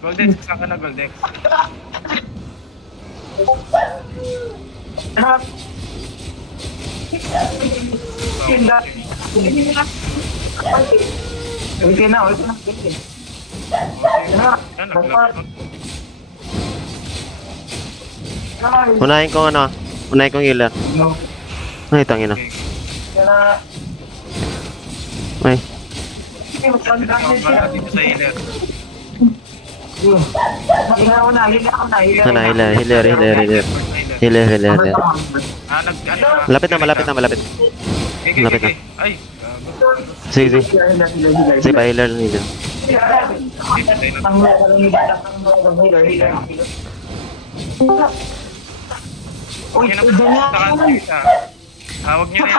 Goldex, saan ka na Goldex? Okay na. Yan, naglapot. Unahin kong ano. Unahin kong healer. Ay, tangin na. Ay. Para dito sa healer. Ano, healer. Healer. Ah, ano? Malapit na. Malapit na. Ay, Sige. Sige pa, healer. patay na. Uy, Yan ang ganyan. saka isa. Huwag niyo na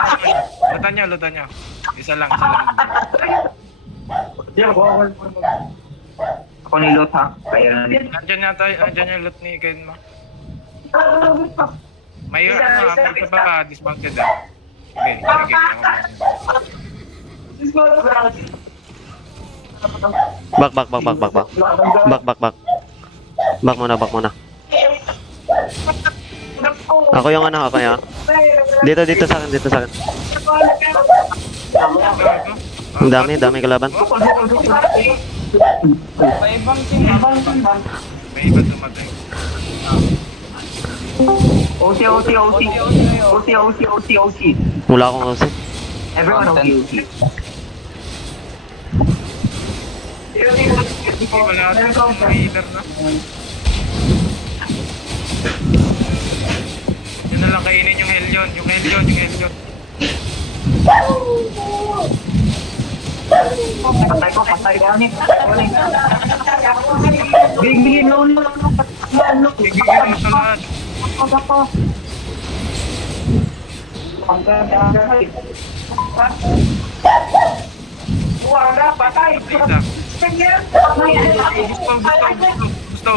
yan. Lutan niyo. Isa lang. Ako nilot ha. Kaya na din. Andyan yung loot ni Ken mo. May may isa pa dismounted ah. Okay, sige. Back. Back muna. Ako yung ano, ako yung. Dito sa akin. Ang dami kalaban. May iba dumatay. OC. Wala akong kasi. Everyone OC. Wala akong healer na. Yun na lang kainin yung Helion. Patay ko. Bigyan no. Gigigil mo sa lahat.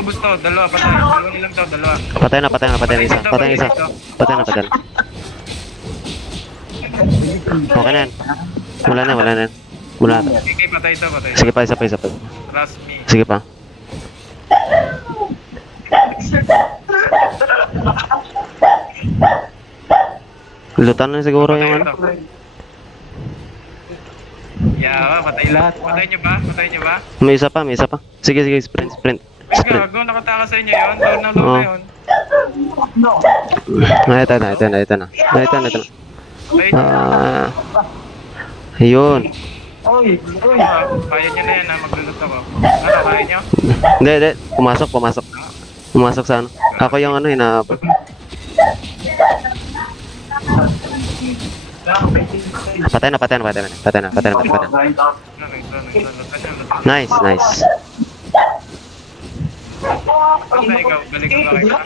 Gusto. Dalawa, patay. Dalawa nilang daw, dalawa. Patay na isa. Patay na. Okay na yan. Wala na. Okay, patay ito. Sige pa, isa pa. Trust me. Sige pa. Lutan na siguro yung ano. Yeah, patay lahat. Patay nyo ba? May isa pa. Sige, sprint. Ay, gago, nakataka sa inyo yun. Low na yun. Ito na. Patay nyo. Ayun. Kaya nyo na yan ha, maglulot ako. Ano, kaya nyo? Hindi. Pumasok sa ano. Ako yung ano, hinahabol. Patay na. Nice. Basta ikaw, balik ka.